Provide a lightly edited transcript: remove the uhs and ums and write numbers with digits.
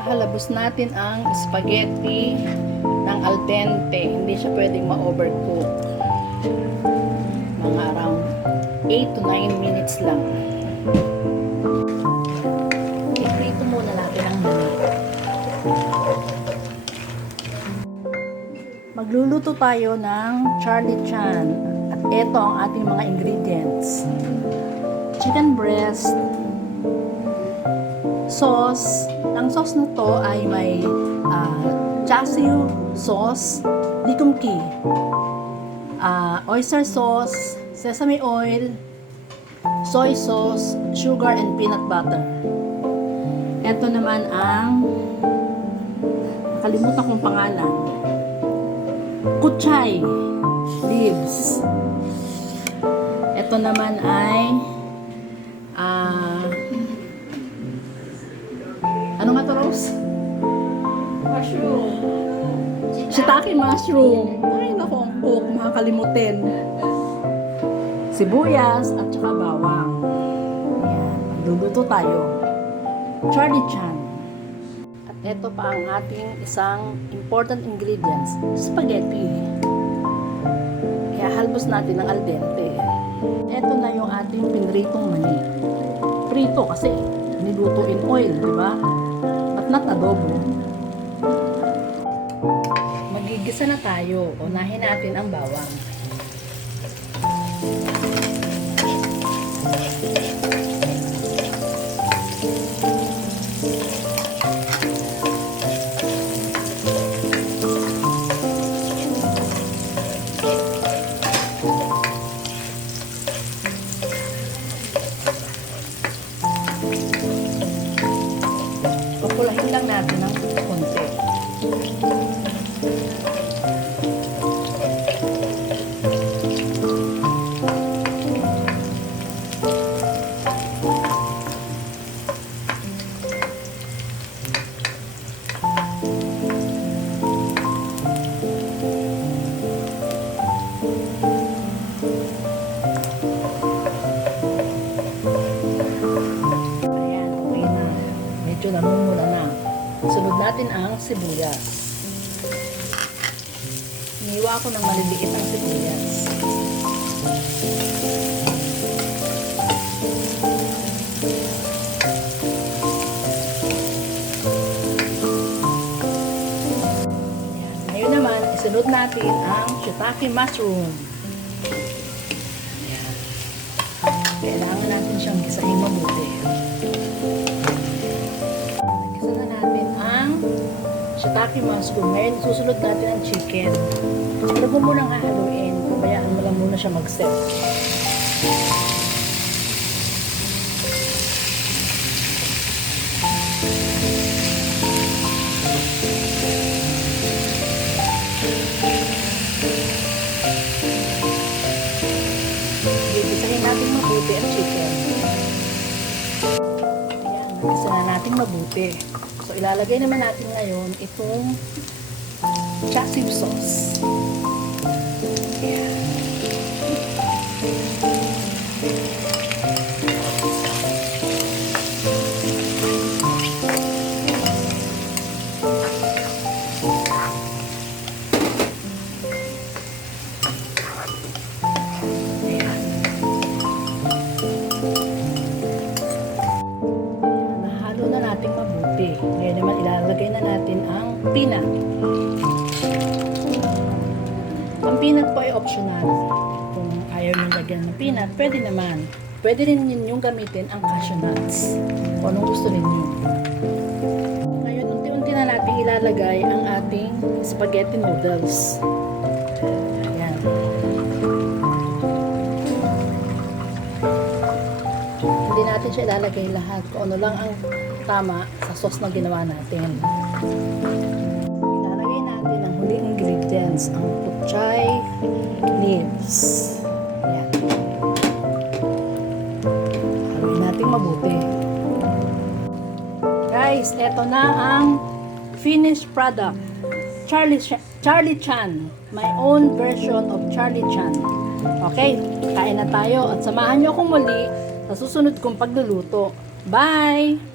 Ihahalabos natin ang spaghetti ng al dente. Hindi siya pwedeng ma-overcook. Mga around 8 to 9 minutes lang. I-prito muna natin ang mani. Magluluto tayo ng Charlie Chan. At ito ang ating mga ingredients. Chicken breast, sauce. Ang sauce na to ay may chasiu sauce, likumki, oyster sauce, sesame oil, soy sauce, sugar, and peanut butter. Ito naman ang nakalimutan kong pangalan, kuchay leaves. Ito naman ay ano nga to, Rose? Mushroom. Shiitake mushroom. Ay, naku, ang cook, makakalimutin. Sibuyas at saka bawang. Ayan, luluto tayo. Charlie Chan. At ito pa ang ating isang important ingredients, spaghetti. Kaya halbos natin ng al dente. Ito na yung ating pinritong mani. Prito kasi niluto in oil, di ba? At not adobo. Magigisa na tayo. Unahin natin ang bawang. Papulahin lang natin ng konti. Medyo namumula na. Sunod natin ang sibuyas. Iniwa ko ng maliliit ang sibuyas. Ayan. Ngayon naman, isunod natin ang shiitake mushroom. Ayan. Kailangan natin siyang gisahin mabuti. Shiitake mushroom. Ngayon, susunod natin ang chicken. Huwag mo munang hahaluin. Pabayaan mo lang muna siya mag-set. Gigisahin natin mabuti ang chicken. Ayan, nagisa na natin mabuti. So, ilalagay naman natin ngayon itong chasiu sauce. Ayan. Ayan. Nahalo na natin mabuti. Ngayon naman ilalagay na natin ang peanut. Ang peanut po ay optional. Kung ayaw nyo lagyan ng peanut, pwede naman. Pwede rin ninyong gamitin ang cashew nuts. Kung anong gusto ninyo. Ngayon, unti-unti na natin ilalagay ang ating spaghetti noodles. Ayan. Hindi natin siya ilalagay lahat. Kung ano lang ang tama sa sauce na ginawa natin. Ilalagay natin ang huling ingredients, ang kuchay leaves. Ayan. Haluin natin mabuti. Guys, eto na ang finished product. Charlie Chan. My own version of Charlie Chan. Okay, kain na tayo at samahan nyo akong muli sa susunod kong pagluluto. Bye!